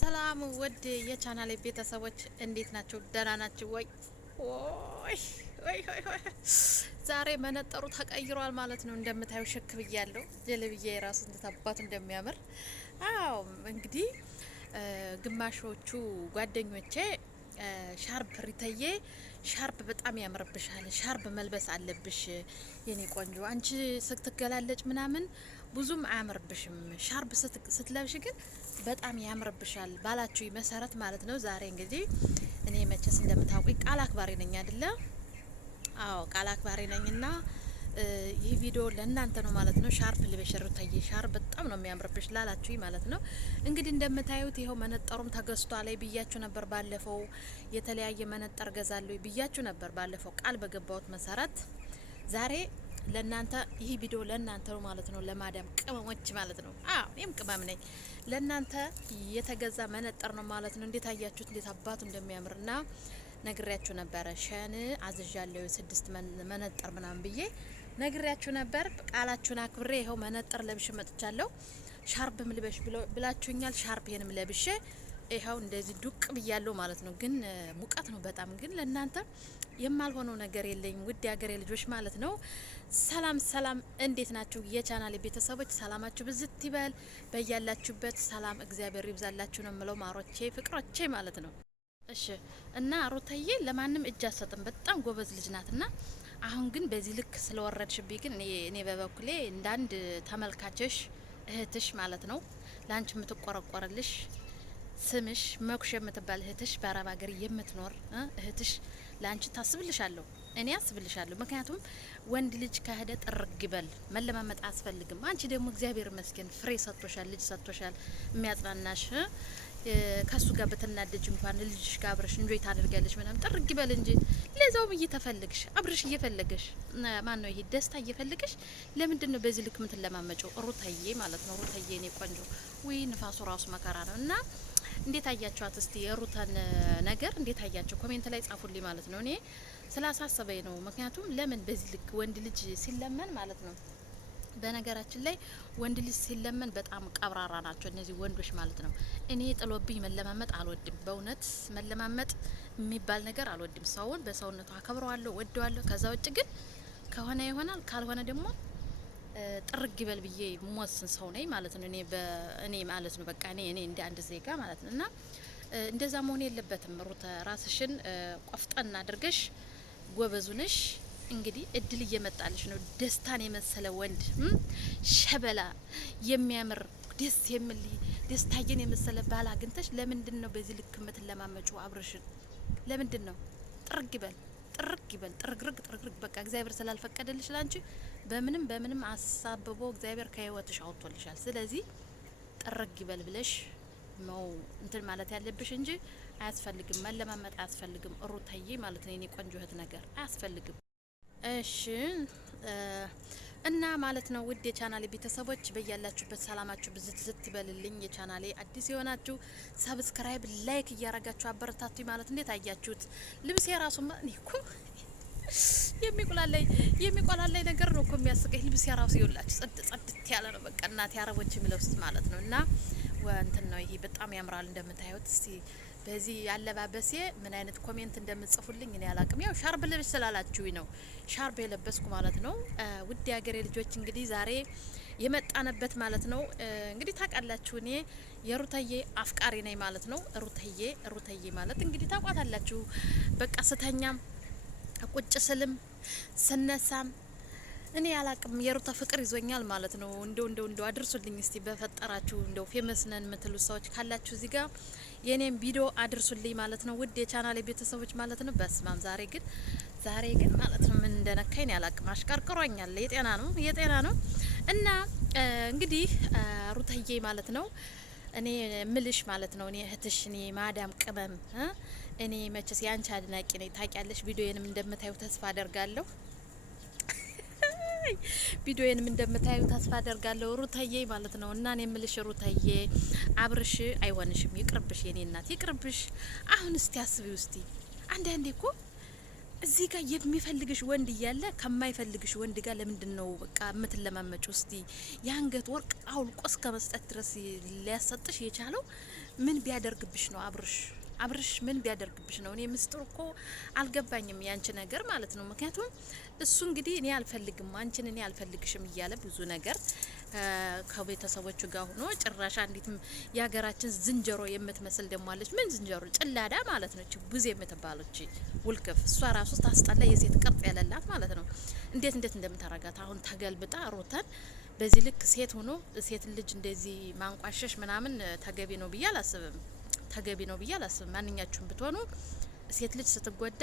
ሰላም ውድ የቻናሌ ቤተሰቦች እንዴት ናችሁ? ደህና ናችሁ ወይ? ዛሬ መነጠሩ ተቀይሯል ማለት ነው። እንደምታዩ ሽክ ብያለሁ። ጀለብዬ የራሱ እንድታባቱ እንደሚያምር አዎ። እንግዲህ ግማሾቹ ጓደኞቼ ሻርፕ ሪተዬ ሻርፕ በጣም ያምርብሻል፣ ሻርፕ መልበስ አለብሽ የኔ ቆንጆ፣ አንቺ ስትገላለጭ ምናምን ብዙም አያምርብሽም፣ ሻርፕ ስትለብሽ ግን በጣም ያምርብሻል ባላችሁ መሰረት ማለት ነው። ዛሬ እንግዲህ እኔ መቼስ እንደምታውቁኝ ቃል አክባሪ ነኝ አይደለ? አዎ ቃል አክባሪ ነኝና ይህ ቪዲዮ ለእናንተ ነው ማለት ነው። ሻርፕ ልበሽ ሩታዬ፣ ሻርፕ በጣም ነው የሚያምርብሽ ላላችሁ ማለት ነው። እንግዲህ እንደምታዩት ይኸው መነጠሩም ተገዝቷ ላይ ብያችሁ ነበር ባለፈው። የተለያየ መነጠር ገዛለሁ ብያችሁ ነበር ባለፈው ቃል በገባሁት መሰረት። ዛሬ ለእናንተ ይህ ቪዲዮ ለእናንተ ነው ማለት ነው። ለማዳም ቅመሞች ማለት ነው። አዎ እኔም ቅመም ነኝ። ለእናንተ የተገዛ መነጠር ነው ማለት ነው። እንዴት አያችሁት? እንዴት አባቱ እንደሚያምርና ነግሬያችሁ ነበረ። ሸን አዝዣለሁ 6 መነጠር ምናምን ብዬ ነግሬያችሁ ነበር። ቃላችሁን አክብሬ ይኸው መነጠር ለብሼ መጥቻለሁ። ሻርፕም ልበሽ ብላችሁኛል። ሻርፕንም ለብሼ ይኸው እንደዚህ ዱቅ ብያለሁ ማለት ነው። ግን ሙቀት ነው በጣም። ግን ለእናንተ የማልሆነው ነገር የለኝም ውድ የሀገሬ ልጆች ማለት ነው። ሰላም ሰላም፣ እንዴት ናችሁ የቻናሌ ቤተሰቦች? ሰላማችሁ ብዝት ይበል በያላችሁበት። ሰላም እግዚአብሔር ይብዛላችሁ ነው የምለው ማሮቼ ፍቅሮቼ ማለት ነው። እሺ እና ሩታዬ ለማንም እጅ አትሰጥም፣ በጣም ጎበዝ ልጅ ናትና አሁን ግን በዚህ ልክ ስለወረድሽብኝ ግን እኔ በበኩሌ እንዳንድ ተመልካችሽ እህትሽ ማለት ነው ላንቺ የምትቆረቆርልሽ ስምሽ መኩሽ የምትባል እህትሽ በአረብ ሀገር የምትኖር እህትሽ ላንቺ ታስብልሻለሁ፣ እኔ አስብልሻለሁ። ምክንያቱም ወንድ ልጅ ከሄደ ጥርግ ይበል፣ መለማመጥ አያስፈልግም። አንቺ ደግሞ እግዚአብሔር ይመስገን ፍሬ ሰጥቶሻል፣ ልጅ ሰጥቶሻል፣ የሚያጽናናሽ ከሱ ጋር በተናደጅ እንኳን ልጅሽ ጋር አብረሽ እንጆይ ታደርጋለሽ ምናምን ጥርግ ይበል እንጂ ለዛውም እየተፈለግሽ አብረሽ እየፈለገሽ ማን ነው ይሄ ደስታ እየፈለገሽ ለምንድን ነው በዚህ ልክ ምትለማመጪው? ሩታዬ ማለት ነው። ሩታዬ እኔ ቆንጆ ወይ ንፋሱ ራሱ መከራ ነው። እና እንዴት አያችኋት? እስቲ የሩታን ነገር እንዴት አያችሁ? ኮሜንት ላይ ጻፉልኝ ማለት ነው። እኔ ስላሳሰበኝ ነው። ምክንያቱም ለምን በዚህ ልክ ወንድ ልጅ ሲለመን ማለት ነው። በነገራችን ላይ ወንድ ልጅ ሲለመን በጣም ቀብራራ ናቸው እነዚህ ወንዶች ማለት ነው። እኔ ጥሎብኝ መለማመጥ አልወድም። በእውነት መለማመጥ የሚባል ነገር አልወድም። ሰውን በሰውነቱ አከብረዋለሁ፣ ወደዋለሁ። ከዛ ውጭ ግን ከሆነ ይሆናል፣ ካልሆነ ደግሞ ጥርግ ይበል ብዬ ሞስን ሰው ነኝ ማለት ነው። እኔ ማለት ነው በቃ እኔ እንደ አንድ ዜጋ ማለት ነው። እና እንደዛ መሆን የለበትም። ሩታ ራስሽን ቆፍጠን አድርገሽ ጎበዙንሽ። እንግዲህ እድል እየመጣልሽ ነው። ደስታን የመሰለ ወንድ ሸበላ የሚያምር ደስ የሚል ደስታዬን የመሰለ ባል አግኝተሽ ለምንድን ነው በዚህ ልክ የምትለማመጩ? አብረሽን ለምንድን ነው? ጥርግ ይበል ጥርግርግ በቃ እግዚአብሔር ስላልፈቀደልሽ ላንቺ በምንም አሳብቦ እግዚአብሔር ከህይወትሽ አውጥቶልሻል። ስለዚህ ጥርግ ይበል ብለሽ ነው እንትን ማለት ያለብሽ እንጂ አያስፈልግም፣ መለማመጥ አያስፈልግም። ሩታዬ ማለት ነው የኔ ቆንጆ እህት ነገር አያስፈልግም። እሺ እና ማለት ነው ውድ የቻናሌ ቤተሰቦች በያላችሁበት ሰላማችሁ ብዝት ይበልልኝ። የቻናሌ አዲስ የሆናችሁ ሰብስክራይብ፣ ላይክ እያረጋችሁ አበረታቱኝ ማለት እንዴት አያችሁት? ልብስ የራሱ እኮ የሚቆላላይ ነገር ነው እኮ የሚያስቀኝ። ልብስ የራሱ ይውላችሁ ጽድት ያለ ነው በቃ እናት አረቦች የሚለብሱት ማለት ነው። እና እንትን ነው ይሄ በጣም ያምራል እንደምታዩት። እስቲ በዚህ ያለባበሴ ምን አይነት ኮሜንት እንደምጽፉልኝ እኔ አላቅም። ያው ሻርፕ ልብስ ስላላችሁኝ ነው ሻርፕ የለበስኩ ማለት ነው። ውድ የሀገሬ ልጆች እንግዲህ ዛሬ የመጣንበት ማለት ነው እንግዲህ ታውቃላችሁ እኔ የሩታዬ አፍቃሪ ነኝ ማለት ነው። ሩታዬ ማለት እንግዲህ ታውቋታላችሁ። በቃ ስተኛም ቁጭ ስልም ስነሳም እኔ አላቅም የሩታ ፍቅር ይዞኛል ማለት ነው። እንደው አድርሱልኝ እስቲ በፈጠራችሁ። እንደው ፌመስ ነን የምትሉ ሰዎች ካላችሁ እዚህ ጋር የኔም ቪዲዮ አድርሱልኝ ማለት ነው። ውድ የቻናሌ ቤተሰቦች ማለት ነው። በስማም ዛሬ ግን ማለት ነው ምን እንደነካኝ እኔ አላቅም። አሽቀርቅሮኛል። የጤና ነው። እና እንግዲህ ሩታዬ ማለት ነው እኔ ምልሽ ማለት ነው እኔ እህትሽ፣ እኔ ማዳም ቅመም፣ እኔ መቼስ ያንቺ አድናቂ ነኝ ታውቂያለሽ። ቪዲዮዬንም እንደምታዩ ተስፋ አደርጋለሁ። ቪዲዮዬንም እንደምታዩ ተስፋ አደርጋለሁ ሩታዬ ማለት ነው። እና እኔ ምልሽ ሩታዬ አብርሽ አይሆንሽም፣ ይቅርብሽ፣ የኔ እናት ይቅርብሽ። አሁን እስቲ አስቢው እስቲ አንዳንዴ እኮ እዚህ ጋር የሚፈልግሽ ወንድ እያለ ከማይፈልግሽ ወንድ ጋር ለምንድን ነው በቃ የምትለማመጪው? እስቲ የአንገት ወርቅ አውልቆ እስከ መስጠት ድረስ ሊያሰጥሽ የቻለው ምን ቢያደርግብሽ ነው? አብርሽ ምን ቢያደርግብሽ ነው? እኔ ምስጢሩ እኮ አልገባኝም ያንቺ ነገር ማለት ነው። ምክንያቱም እሱ እንግዲህ እኔ አልፈልግም አንቺን እኔ አልፈልግሽም እያለ ብዙ ነገር ከቤተሰቦቹ ጋር ሆኖ ጭራሽ አንዲትም የሀገራችን ዝንጀሮ የምትመስል ደሞ አለች። ምን ዝንጀሮ ጭላዳ ማለት ነው። ቡዜ የምትባለች ውልክፍ እሷ ራሱ ታስጠላ የሴት ቅርጽ ያለላት ማለት ነው። እንዴት እንደምታረጋት አሁን ተገልብጣ ሮተን በዚህ ልክ ሴት ሆኖ ሴት ልጅ እንደዚህ ማንቋሸሽ ምናምን ተገቢ ነው ብዬ አላስብም። ማንኛችሁም ብትሆኑ ሴት ልጅ ስትጎዳ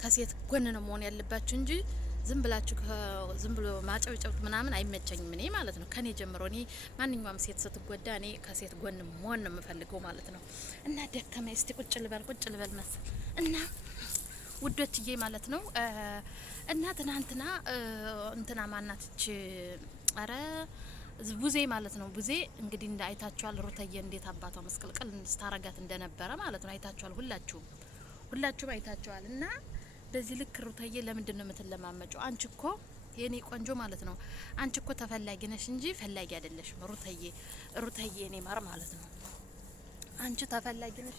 ከሴት ጎን ነው መሆን ያለባችሁ እንጂ ዝም ብሎ ማጨብጨብ ምናምን አይመቸኝም እኔ ማለት ነው። ከኔ ጀምሮ እኔ ማንኛውም ሴት ስትጎዳ እኔ ከሴት ጎን መሆን ነው የምፈልገው ማለት ነው። እና ደከመኝ እስቲ ቁጭ ልበል መሰል እና ውዶችዬ ማለት ነው። እና ትናንትና እንትና ማናትች አረ ቡዜ ማለት ነው። ቡዜ እንግዲህ እንደ አይታችኋል ሩተዬ እንዴት አባቷ መስቀልቀል ስታረጋት እንደነበረ ማለት ነው። አይታችኋል፣ ሁላችሁም አይታችኋል። እና በዚህ ልክ ሩተዬ ለምንድን ነው የምትለማመጪው? አንቺ እኮ የኔ ቆንጆ ማለት ነው። አንቺ እኮ ተፈላጊ ነሽ እንጂ ፈላጊ አይደለሽም ሩተዬ የኔ ማር ማለት ነው። አንቺ ተፈላጊ ነሽ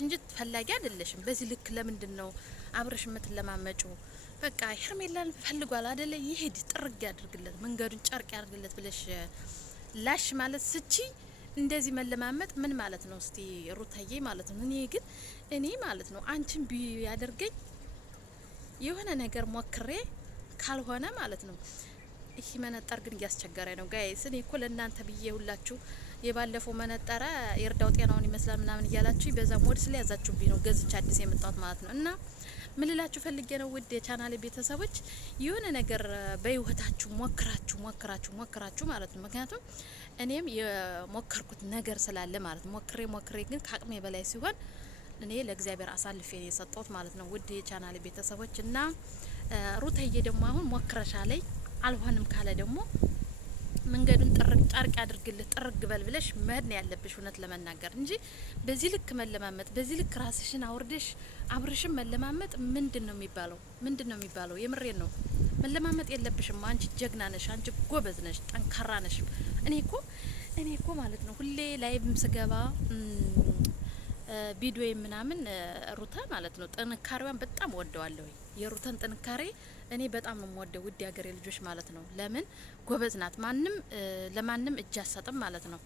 እንጂ ፈላጊ አይደለሽም። በዚህ ልክ ለምንድን ነው አብረሽ የምትለማመጪው? በቃ ሄርሜላን ፈልጓል አይደለ? ይሄድ ጥርግ ያድርግለት፣ መንገዱን ጨርቅ ያድርግለት ብለሽ ላሽ ማለት ስቺ እንደዚህ መለማመጥ ምን ማለት ነው? እስቲ ሩታዬ ማለት ነው። እኔ ማለት ነው አንቺን ቢያደርገኝ የሆነ ነገር ሞክሬ ካልሆነ ማለት ነው። ይሄ መነጠር ግን እያስቸገረ ነው ጋይስ። እኔ እኮ ለእናንተ ብዬ ሁላችሁ የባለፈው መነጠረ የእርዳው ጤናውን ይመስላል ምናምን እያላችሁ በዛ ሞድ ስለያዛችሁብኝ ነው ገዝቻ አዲስ የመጣሁት ማለት ነው። እና ምን ልላችሁ ፈልጌ ነው ውድ የቻናሌ ቤተሰቦች የሆነ ነገር በህይወታችሁ ሞክራችሁ ማለት ነው። ምክንያቱም እኔም የሞከርኩት ነገር ስላለ ማለት ነው። ሞክሬ ግን ከአቅሜ በላይ ሲሆን እኔ ለእግዚአብሔር አሳልፌ ነው የሰጠሁት ማለት ነው። ውድ የቻናሌ ቤተሰቦች እና ሩታዬ ደግሞ አሁን ሞክረሻ ላይ አልሆንም ካለ ደግሞ መንገዱን ጨርቅ ያድርግልህ ጥርግ በል ብለሽ መሄድ ነው ያለብሽ፣ እውነት ለመናገር እንጂ በዚህ ልክ መለማመጥ፣ በዚህ ልክ ራስሽን አውርደሽ አብርሽን መለማመጥ ምንድን ነው የሚባለው? የምሬን ነው። መለማመጥ የለብሽም። አንቺ ጀግና ነሽ፣ አንቺ ጎበዝ ነሽ፣ ጠንካራ ነሽ። እኔ እኮ ማለት ነው ሁሌ ላይቭም ስገባ ቪዲዮ ምናምን ሩታ ማለት ነው ጥንካሬዋን በጣም ወደዋለሁ። የሩታን ጥንካሬ እኔ በጣም ነው የምወደው ውድ ሀገሬ ልጆች ማለት ነው። ለምን ጎበዝ ናት፣ ለማንም እጅ አትሰጥም ማለት ነው።